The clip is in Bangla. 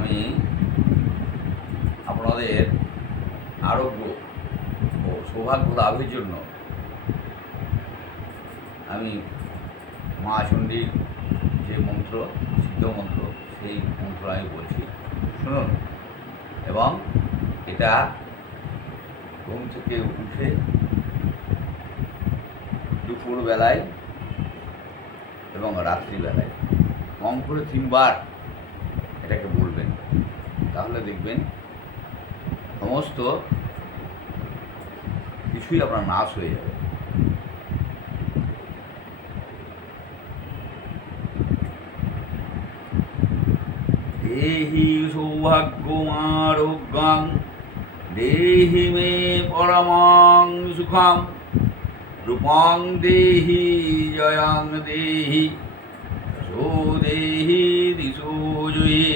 আমি আপনাদের আরোগ্য ও সৌভাগ্য লাভের জন্য আমি মা চণ্ডীর যে মন্ত্র, সিদ্ধ মন্ত্র, সেই মন্ত্র আমি বলছি, শুনুন। এবং এটা ঘুম থেকে উঠে দুপুরবেলায় এবং রাত্রিবেলায় কম করে 3 বার এটাকে বলবেন। তাহলে দেখবেন সমস্ত কিছুই আপনার নাশ হয়ে যাবে। দেহি সৌভাগ্যমারোগ্যং দেহি মে পরমাং সুখং রূপং দেহি জয়ং দেহি যশো দেহি দিশো জয়ী।